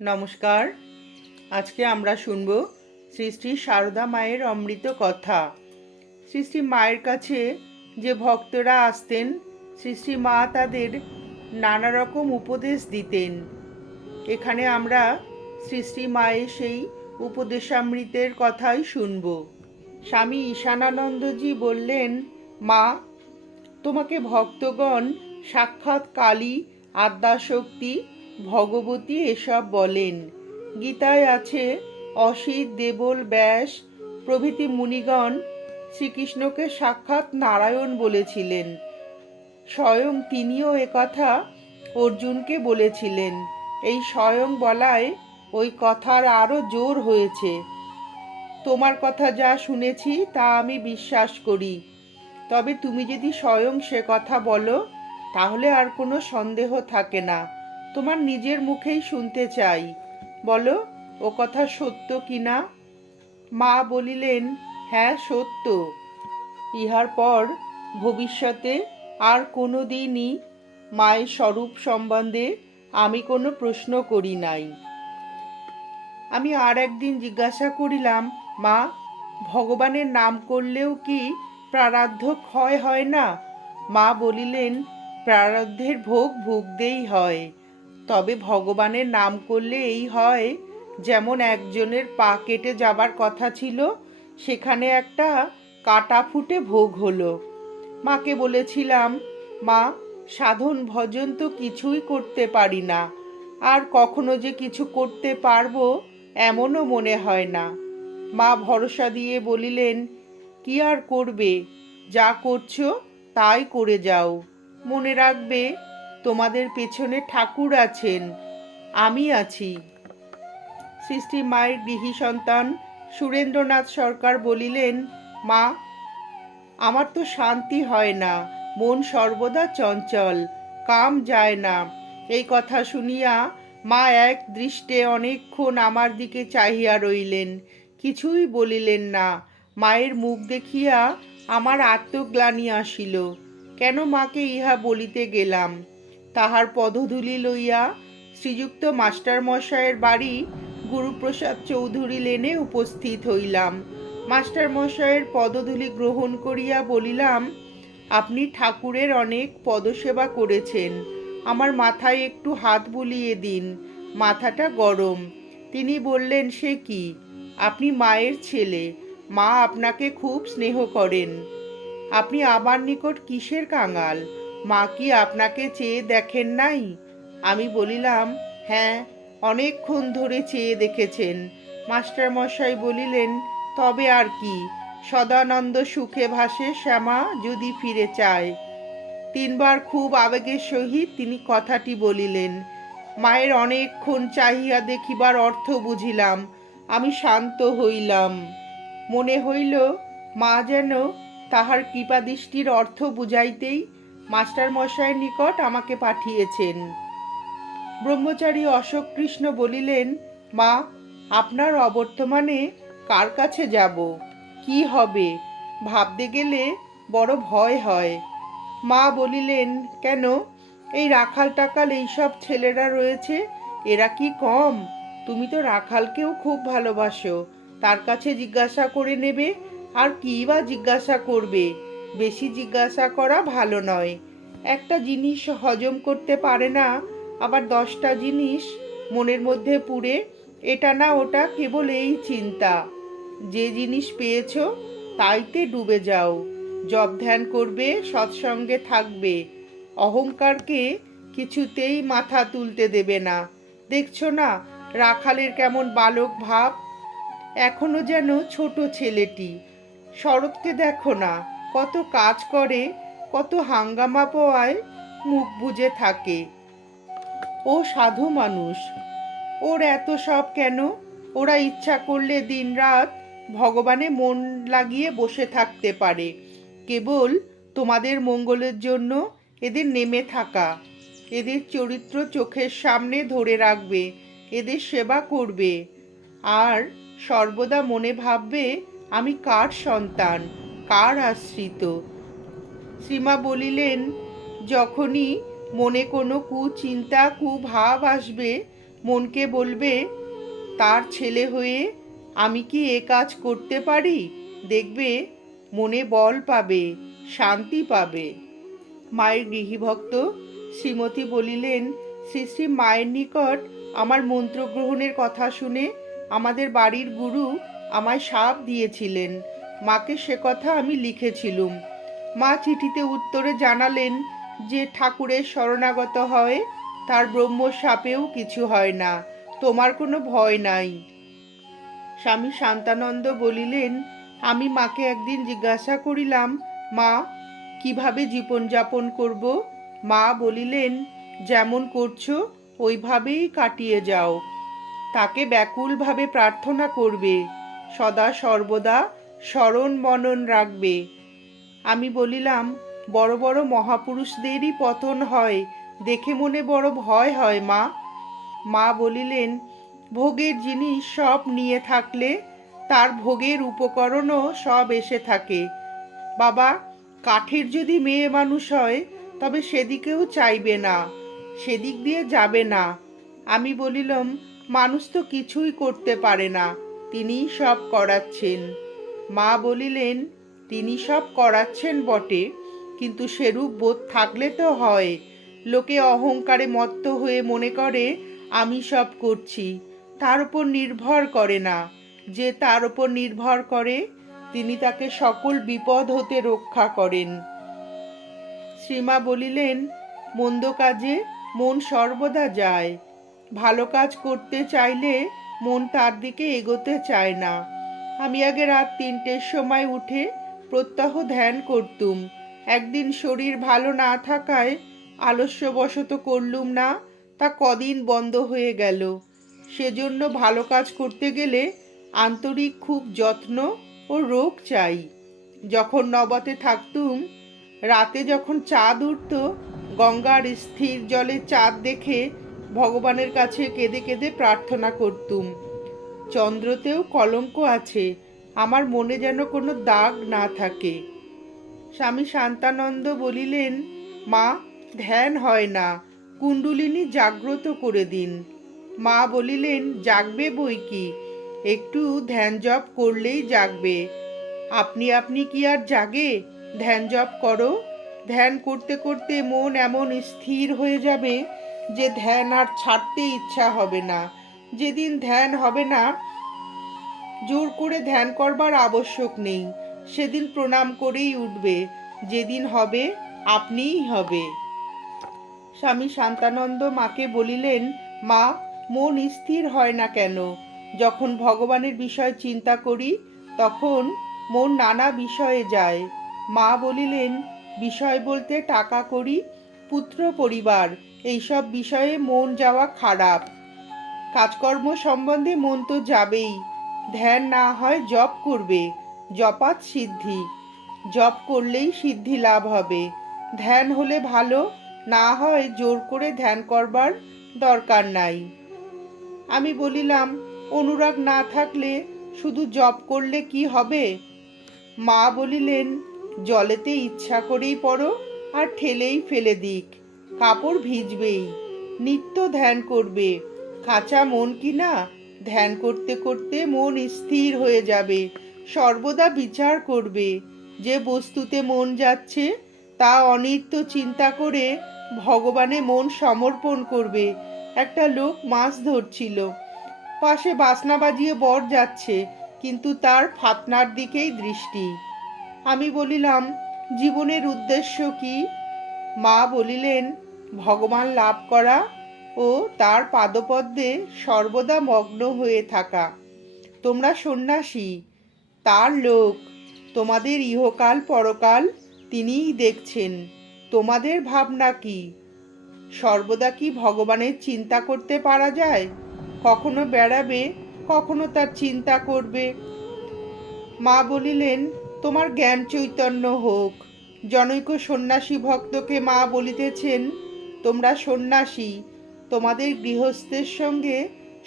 নমস্কার। আজকে আমরা শুনব শ্রী শ্রী সারদা মায়ের অমৃত কথা। শ্রী শ্রী মায়ের কাছে যে ভক্তরা আসতেন, শ্রী শ্রী মা তাদের নানা রকম উপদেশ দিতেন। এখানে আমরা শ্রী শ্রী মায়ের সেই উপদেশামৃতের কথাই শুনব। স্বামী ঈশানানন্দজি বললেন, মা, তোমাকে ভক্তগণ সাক্ষাৎ কালী, আদ্যাশক্তি, ভগবতী এসব বলেন। গীতায় আছে, অসিত, দেবল, ব্যাস প্রভৃতি মুনিগণ শ্রীকৃষ্ণকে সাক্ষাৎ নারায়ণ বলেছিলেন। স্বয়ং তিনিও একথা অর্জুনকে বলেছিলেন। এই স্বয়ং বলায় ওই কথার আরও জোর হয়েছে। তোমার কথা যা শুনেছি তা আমি বিশ্বাস করি, তবে তুমি যদি স্বয়ং সে কথা বলো তাহলে আর কোনো সন্দেহ থাকে না। তোমার নিজের মুখেই শুনতে চাই, বলো ও কথা সত্য কি না। মা বলিলেন, হ্যাঁ সত্য। ইহার পর ভবিষ্যতে আর কোনো দিনই মায়ের স্বরূপ সম্বন্ধে আমি কোনো প্রশ্ন করি নাই। আমি আর একদিন জিজ্ঞাসা করিলাম, মা, ভগবানের নাম করলেও কি প্রারাব্ধ ক্ষয় হয় না? মা বলিলেন, প্রারব্ধের ভোগ ভুগতেই হয়, তবে ভগবানের নাম করলে এই হয়, যেমন একজনের পা কেটে যাবার কথা ছিল, সেখানে একটা কাটা ফুটে ভোগ হলো। মাকে বলেছিলাম, মা, সাধন ভজন তো কিছুই করতে পারি না, আর কখনো যে কিছু করতে পারবো এমনও মনে হয় না। মা ভরসা দিয়ে বলিলেন, কি আর করবে, যা করছো তাই করে যাও। মনে রাখবে, তোমাদের পেছনে ঠাকুর আছেন, আমি আছি। শ্রী শ্রী মায়ের গৃহী সন্তান সুরেন্দ্রনাথ সরকার বলিলেন, মা, আমার তো শান্তি হয় না, মন সর্বদা চঞ্চল, কাম যায় না। এই কথা শুনিয়া মা এক দৃষ্টে অনেকক্ষণ আমার দিকে চাহিয়া রইলেন, কিছুই বলিলেন না। মায়ের মুখ দেখিয়া আমার আত্মগ্লানি আসিল। কেন মাকে ইহা বলিতে গেলাম? তাহার পদধূলি লইয়া শ্রীযুক্ত মাস্টারমশায়ের বাড়ি গুরুপ্রসাদ চৌধুরী লেনে উপস্থিত হইলাম। মাস্টারমশায়ের পদধূলি গ্রহণ করিয়া বলিলাম, আপনি ঠাকুরের অনেক পদসেবা করেছেন, আমার মাথায় একটু হাত বুলিয়ে দিন, মাথাটা গরম। তিনি বললেন, সে কি, আপনি মায়ের ছেলে, মা আপনাকে খুব স্নেহ করেন। আপনি আমার নিকট কিসের কাঙাল? মা কি আপনাকে চেয়ে দেখেন নাই? আমি বলিলাম, হ্যাঁ, অনেকক্ষণ ধরে চেয়ে দেখেছেন। মাস্টারমশাই বলিলেন, তবে আর কি, সদানন্দ সুখে ভাসে শ্যামা যদি ফিরে চায়। তিনবার খুব আবেগের সহিত তিনি কথাটি বলিলেন। মায়ের অনেকক্ষণ চাহিয়া দেখিবার অর্থ বুঝিলাম। আমি শান্ত হইলাম। মনে হইল মা যেন তাহার কৃপাদৃষ্টির অর্থ বুঝাইতেই মাস্টারমশায়ের নিকট আমাকে পাঠিয়েছেন। ব্রহ্মচারী অশোক কৃষ্ণ বলিলেন, মা, আপনার অবর্তমানে কার কাছে যাব, কি হবে, ভাবতে গেলে বড় ভয় হয়। মা বলিলেন, কেন, এই রাখাল টাকাল এইসব ছেলেরা রয়েছে, এরা কি কম? তুমি তো রাখালকেও খুব ভালোবাসো, তার কাছে জিজ্ঞাসা করে নেবে। আর কি বা জিজ্ঞাসা করবে? বেশি জিজ্ঞাসা করা ভালো নয়। একটা জিনিস হজম করতে পারে না, আবার 10টা জিনিস মনের মধ্যে পুরে এটা না ওটা কেবল এই চিন্তা। যে জিনিস পেয়েছ তাইতে ডুবে যাও, জপ ধ্যান করবে, সৎসঙ্গে থাকবে, অহংকারকে কিছুতেই মাথা তুলতে দেবে না। দেখছো না রাখালের কেমন বালক ভাব, এখনো যেন ছোট ছেলেটি। শরৎকে দেখো না, কত কাজ করে, কত হাঙ্গামা পোয়ায় মুখ বুজে থাকে। ও সাধু মানুষ, ওর এত সব কেন? ওরা ইচ্ছা করলে দিনরাত ভগবানে মন লাগিয়ে বসে থাকতে পারে, কেবল তোমাদের মঙ্গলের জন্য এদের নেমে থাকা, এদের চরিত্র চোখের সামনে ধরে রাখবে, এদের সেবা করবে, আর সর্বদা মনে ভাববে আমি কার সন্তান, কার আশ্রিত। শ্রীমা বলিলেন, যখনই মনে কোনো কুচিন্তা কুভাব আসবে মনকে বলবে, তার ছেলে হয়ে আমি কি এ কাজ করতে পারি? দেখবে মনে বল পাবে, শান্তি পাবে। মায়ের গৃহীভক্ত শ্রীমতী বলিলেন, শ্রী শ্রী মায়ের নিকট আমার মন্ত্র গ্রহণের কথা শুনে আমাদের বাড়ির গুরু আমায় শাপ দিয়েছিলেন। মাকে সে কথা আমি লিখেছিলুম। মা চিঠিতে উত্তরে জানালেন যে ঠাকুরের শরণাগত হয় তার ব্রহ্ম শাপেও কিছু হয় না, তোমার কোনো ভয় নাই। স্বামী শান্তানন্দ বলিলেন, আমি মাকে একদিন জিজ্ঞাসা করিলাম, মা কিভাবে জীবনযাপন করব? মা বলিলেন, যেমন করছো ওইভাবেই কাটিয়ে যাও। তাকে ব্যাকুলভাবে প্রার্থনা করবে, সদা সর্বদা স্মরণ মনন রাখবে। আমি বলিলাম, বড় বড় মহাপুরুষদেরই পতন হয়, দেখে মনে বড় ভয় হয় মা। মা বলিলেন, ভোগের জিনিস সব নিয়ে থাকলে তার ভোগের উপকরণও সব এসে থাকে। বাবা, কাঠের যদি মেয়ে মানুষ হয় তবে সেদিকেও চাইবে না, সেদিক দিয়ে যাবে না। আমি বলিলাম, মানুষ তো কিছুই করতে পারে না, তিনিই সব করাচ্ছেন। মা বলিলেন, তিনি সব করাচ্ছেন বটে, কিন্তু সেরূপ বোধ থাকলে তো হয়। লোকে অহংকারে মত্ত হয়ে মনে করে আমি সব করছি, তার উপর নির্ভর করে না। যে তার উপর নির্ভর করে তিনি তাকে সকল বিপদ হতে রক্ষা করেন। শ্রীমা বলিলেন, মন্দ কাজে মন সর্বদা যায়, ভালো কাজ করতে চাইলে মন তার দিকে এগোতে চায় না। আমি আগে রাত 3টের সময় উঠে প্রত্যহ ধ্যান করতুম। একদিন শরীর ভালো না থাকায় আলস্যবশত করলুম না, তা কদিন বন্ধ হয়ে গেল। সেজন্য ভালো কাজ করতে গেলে আন্তরিক খুব যত্ন ও রোগ চাই। যখন নবতে থাকতুম, রাতে যখন চাঁদ উঠত, গঙ্গার স্থির জলে চাঁদ দেখে ভগবানের কাছে কেঁদে কেঁদে প্রার্থনা করতুম, চন্দ্রতেও কলঙ্ক আছে, আমার মনে যেন কোনো দাগ না থাকে। স্বামী শান্তানন্দ বলিলেন, মা ধ্যান হয় না, কুণ্ডলিনী জাগ্রত করে দিন। মা বলিলেন, জাগবে বই কি, একটু ধ্যান জপ করলেই জাগবে। আপনি আপনি কি আর জাগে? ধ্যান জপ করো, ধ্যান করতে করতে মন এমন স্থির হয়ে যাবে যে ধ্যান আর ছাড়তে ইচ্ছা হবে না। যেদিন ধ্যান হবে না, জোর করে ধ্যান করবার আবশ্যক নেই, সেদিন প্রণাম করেই উঠবে। যেদিন হবে আপনিই হবে। স্বামী শান্তানন্দ মাকে বলিলেন, মা মন স্থির হয় না কেন? যখন ভগবানের বিষয় চিন্তা করি তখন মন নানা বিষয়ে যায়। মা বলিলেন, বিষয় বলতে টাকা কড়ি, পুত্র পরিবার, এইসব বিষয়ে মন যাওয়া খারাপ। কাজকর্ম সম্বন্ধে মন তো যাবেই। ধ্যান না হয় জপ করবে, জপাত সিদ্ধি, জপ করলেই সিদ্ধি লাভ হবে। ধ্যান হলে ভালো, না হয় জোর করে ধ্যান করবার দরকার নাই। আমি বলিলাম, অনুরাগ না থাকলে শুধু জপ করলে কি হবে? মা বলিলেন, জলেতে ইচ্ছা করেই পড়ো আর ঠেলেই ফেলে দিক, কাপড় ভিজবেই। নিত্য ধ্যান করবে, কাঁচা মন কিনা, ধ্যান করতে করতে মন স্থির হয়ে যাবে। সর্বদা বিচার করবে, যে বস্তুতে মন যাচ্ছে তা অনিত্য চিন্তা করে ভগবানে মন সমর্পণ করবে। একটা লোক মাছ ধরছিল, পাশে বাসনা বাজিয়ে বর যাচ্ছে, কিন্তু তার ফাতনার দিকেই দৃষ্টি। আমি বলিলাম, জীবনের উদ্দেশ্য কি? মা বলিলেন, ভগবান লাভ করা ও তার পাদপদ্মে সর্বদা মগ্ন হয়ে থাকা। তোমরা সন্ন্যাসী, তার লোক, তোমাদের ইহকাল পরকাল তিনিই দেখছেন। তোমাদের ভাবনা কি? সর্বদা কি ভগবানের চিন্তা করতে পারা যায়? কখনো বেড়াবে, কখনো তার চিন্তা করবে। মা বলিলেন, তোমার জ্ঞান চৈতন্য হোক। জনৈক সন্ন্যাসী ভক্তকে মা বলিতেছেন, তোমরা সন্ন্যাসী, তোমাদের গৃহস্থের সঙ্গে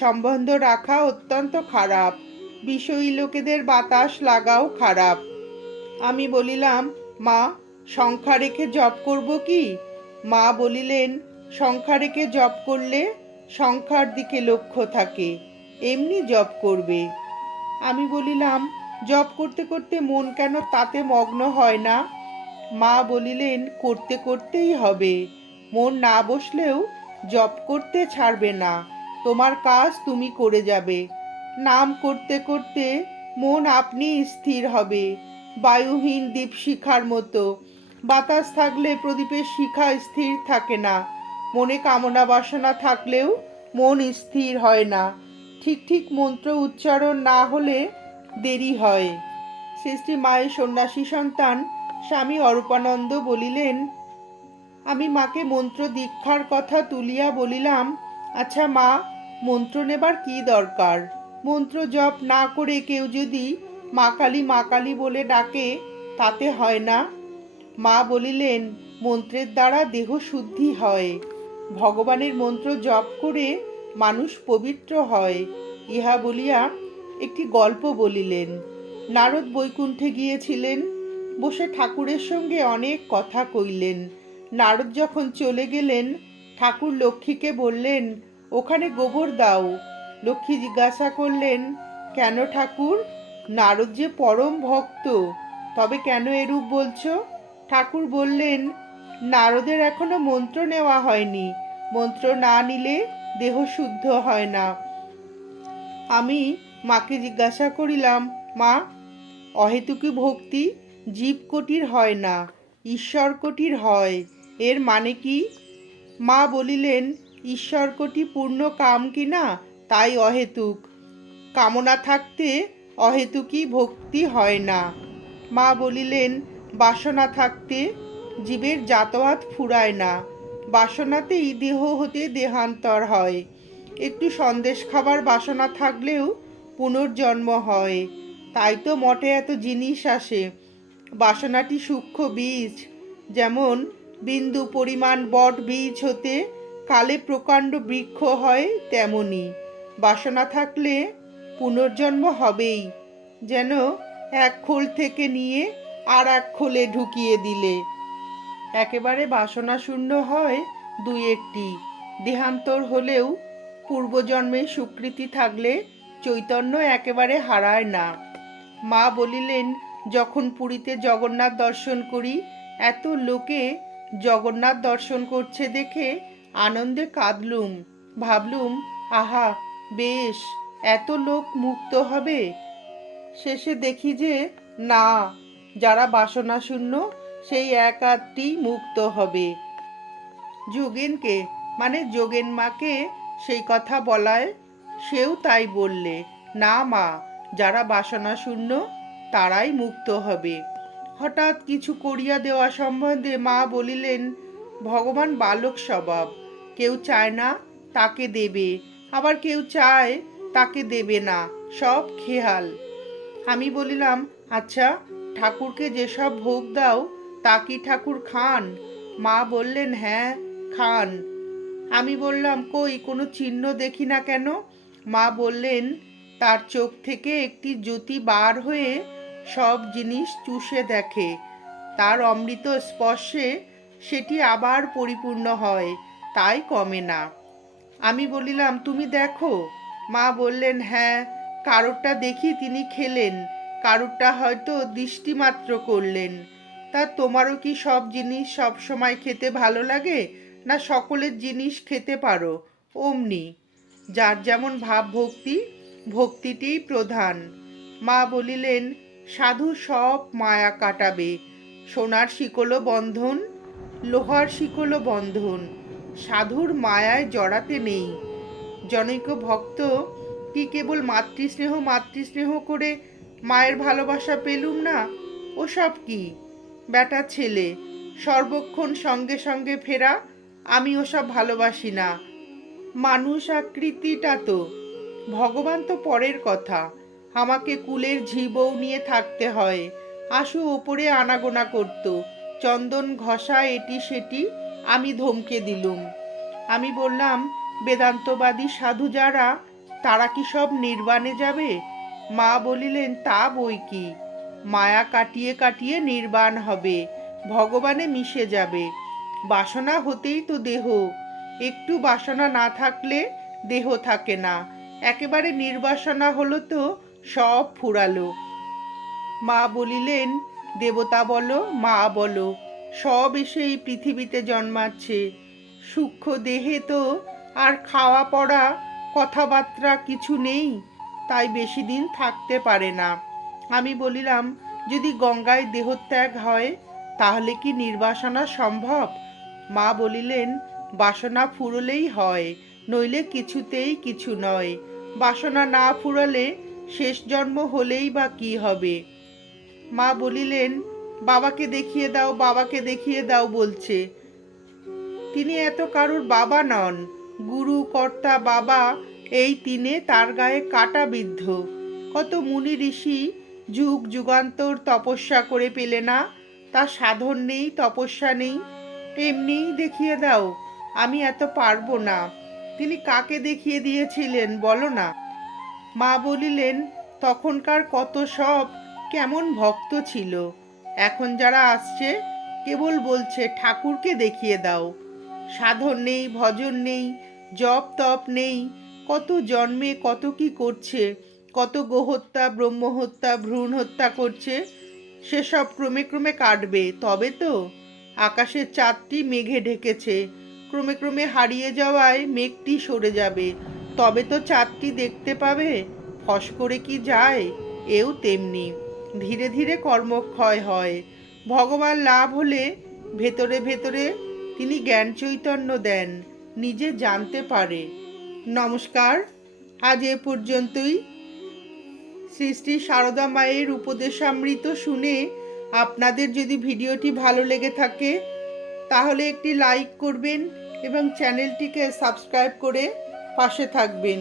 সম্বন্ধ রাখা অত্যন্ত খারাপ, বিষয়ী লোকেদের বাতাস লাগাও খারাপ। আমি বলিলাম, মা সংখ্যা রেখে জপ করব কি? মা বলিলেন, সংখ্যা রেখে জপ করলে সংখ্যার দিকে লক্ষ্য থাকে, এমনি জপ করবে। আমি বলিলাম, জপ করতে করতে মন কেন তাতে মগ্ন হয় না? মা বলিলেন, করতে করতেই হবে। মন না বসলেও জপ করতে ছাড়বে না। তোমার কাজ তুমি করে যাবে। নাম করতে করতে মন আপনি স্থির হবে, বায়ুহীন দীপশিখার মতো। বাতাস থাকলে প্রদীপের শিখা স্থির থাকে না। মনে কামনা বাসনা থাকলেও মন স্থির হয় না। ঠিক ঠিক মন্ত্র উচ্চারণ না হলে দেরি হয়। শ্রী শ্রী মায়ের সন্ন্যাসী সন্তান স্বামী অরূপানন্দ বলিলেন, আমি মাকে মন্ত্র দীক্ষার কথা তুলিয়া বলিলাম, আচ্ছা মা, মন্ত্র নেবার কি দরকার? মন্ত্র জপ না করে কেউ যদি মা কালী বলে ডাকে, তাতে হয় না? মা বলিলেন, মন্ত্রের দ্বারা দেহ শুদ্ধি হয়। ভগবানের মন্ত্র জপ করে মানুষ পবিত্র হয়। ইহা বলিয়া একটি গল্প বলিলেন। নারদ বৈকুণ্ঠে গিয়েছিলেন, বসে ঠাকুরের সঙ্গে অনেক কথা কইলেন। নারদ যখন চলে গেলেন, ঠাকুর লক্ষ্মীকে বললেন, ওখানে গোবর দাও। লক্ষ্মী জিজ্ঞাসা করলেন, কেন ঠাকুর? নারদ যে পরম ভক্ত, তবে কেন এরূপ বলছো? ঠাকুর বললেন, নারদের এখনো মন্ত্র নেওয়া হয়নি। মন্ত্র না নিলে দেহ শুদ্ধ হয় না। আমি মাকে জিজ্ঞাসা করিলাম, মা, অহেতুকী ভক্তি জীব কোটির হয় না, ঈশ্বর কোটির হয়, এর মানে কি? মা বলিলেন, ঈশ্বর কোটি পূর্ণ কাম কিনা, তাই অহেতুক। কামনা থাকতে অহেতুকী ভক্তি হয় না। মা বলিলেন, বাসনা থাকতে জীবের যাতায়াত ফুরায় না। বাসনাতেই দেহ হতে দেহান্তর হয়। একটু সন্দেশ খাবার বাসনা থাকলেও পুনর্জন্ম হয়। তাই তো মঠে এত জিনিস আসে। বাসনাটি সূক্ষ্ম বীজ, যেমন বিন্দু পরিমাণ বট বীজ হতে কালে প্রকাণ্ড বৃক্ষ হয়, তেমনি বাসনা থাকলে পুনর্জন্ম হবেই। যেন এক খোল থেকে নিয়ে আর এক খোলে ঢুকিয়ে দিলে। একেবারে বাসনা শূন্য হয় দুই একটি। দেহান্তর হলেও পূর্বজন্মের স্বীকৃতি থাকলে চৈতন্য একেবারে হারায় না। মা বলিলেন, যখন পুরীতে জগন্নাথ দর্শন করি, এত লোকে জগন্নাথ দর্শন করছে দেখে আনন্দে কাঁদলুম। ভাবলুম, আহা, বেশ, এত লোক মুক্ত হবে। শেষে দেখি যে না, যারা বাসনা শূন্য সেই এক আধটি মুক্ত হবে। যোগেনকে, মানে যোগেন মাকে সেই কথা বলায় সেও তাই বললে, না মা, যারা বাসনা শূন্য তারাই মুক্ত হবে। হঠাৎ কিছু করিয়া দেওয়া সম্বন্ধে মা বলিলেন, ভগবান বালক স্বভাব, কেউ চায় না তাকে দেবে, আবার কেউ চায় তাকে দেবে না, সব খেয়াল। আমি বলিলাম, আচ্ছা, ঠাকুরকে যেসব ভোগ দাও তা কি ঠাকুর খান? মা বললেন, হ্যাঁ, খান। আমি বললাম, কই, কোনো চিহ্ন দেখি না কেন? মা বললেন, তার চোখ থেকে একটি জ্যোতি বার হয়ে সব জিনিস চুষে দেখে, তার অমৃত স্পর্শে সেটি আবার পরিপূর্ণ হয়, তাই কমে না। আমি বলিলাম, তুমি দেখো? মা বললেন, হ্যাঁ, কারোরটা দেখি তিনি খেলেন, কারোরটা হয়তো দৃষ্টিমাত্র করলেন। তা তোমারও কি সব জিনিস সব সময় খেতে ভালো লাগে, না সকলের জিনিস খেতে পারো? অমনি যার যেমন ভাব ভক্তি, ভক্তিটিই প্রধান। মা বলিলেন, সাধু সব মায়া কাটাবে। সোনার শিকলও বন্ধন, লোহার শিকলও বন্ধন, সাধুর মায়ায় জড়াতে নেই। জনৈক ভক্ত, কি কেবল মাতৃস্নেহ করে মায়ের ভালোবাসা পেলুম না? ওসব কি, বেটা ছেলে সর্বক্ষণ সঙ্গে সঙ্গে ফেরা, আমি ওসব ভালোবাসি না। মানুষ আকৃতিটা তো, ভগবান তো পরের কথা। আমাকে কুলের ঝি বউ নিয়ে থাকতে হয়। আশু ওপরে আনাগোনা করত, চন্দন ঘষা এটি সেটি, আমি ধমকে দিলুম। আমি বললাম, বেদান্তবাদী সাধু যারা, তারা কি সব নির্বাণে যাবে? মা বলিলেন, তা বই কি, মায়া কাটিয়ে কাটিয়ে নির্বাণ হবে, ভগবানে মিশে যাবে। বাসনা হতেই তো দেহ, একটু বাসনা না থাকলে দেহ থাকে না, একেবারে নির্বাসনা হলো তো সব ফুরালো। মা বলিলেন, দেবতা বলো মা বলো, সব এসে এই পৃথিবীতে জন্মাচ্ছে। সূক্ষ্ম দেহে তো আর খাওয়া পড়া কথাবার্তা কিছু নেই, তাই বেশি দিন থাকতে পারে না। আমি বলিলাম, যদি গঙ্গায় দেহত্যাগ হয় তাহলে কি নির্বাসনা সম্ভব? মা বলিলেন, বাসনা ফুরলেই হয়, নইলে কিছুতেই কিছু নয়। বাসনা না ফুরালে শেষ জন্ম হলেই বা কি হবে? মা বলিলেন, বাবাকে দেখিয়ে দাও, বাবাকে দেখিয়ে দাও বলছে। তিনি এত কারুর বাবা নন, গুরু কর্তা বাবা এই তিনে তার গায়ে কাটা বিদ্ধ। কত মুনি ঋষি যুগ যুগান্তর তপস্যা করে পেলে না, তার সাধন নেই, তপস্যা নেই। এমনিই দেখিয়ে দাও, আমি এত পারবো না। তিনি কাকে দেখিয়ে দিয়েছিলেন বলো না? মা বলিলেন, তখনকার কত সব কেমন ভক্ত ছিল, এখন যারা আসছে কেবল বলছে ঠাকুরকে দেখিয়ে দাও। সাধন নেই, ভজন নেই, জপ তপ নেই, কত জন্মে কত কি করছে, কত গোহত্যা ব্রহ্মহত্যা ভ্রূণ হত্যা করছে। সেসব ক্রমে ক্রমে কাটবে তবে তো। আকাশের চাঁদটি মেঘে ঢেকেছে, ক্রমে ক্রমে হারিয়ে যাওয়ায় মেঘটি সরে যাবে, তবে তো চাঁদটি দেখতে পাবে। ফস করে কি যায়? এও তেমনি ধীরে ধীরে কর্মক্ষয় হয়। ভগবান লাভ হলে ভেতরে ভেতরে তিনি জ্ঞান চৈতন্য দেন, নিজে জানতে পারে। নমস্কার, আজ এ পর্যন্তই। শ্রী শ্রী সারদা মায়ের উপদেশামৃত শুনে আপনাদের যদি ভিডিওটি ভালো লেগে থাকে তাহলে একটি লাইক করবেন এবং চ্যানেলটিকে সাবস্ক্রাইব করে পাশে থাকবেন।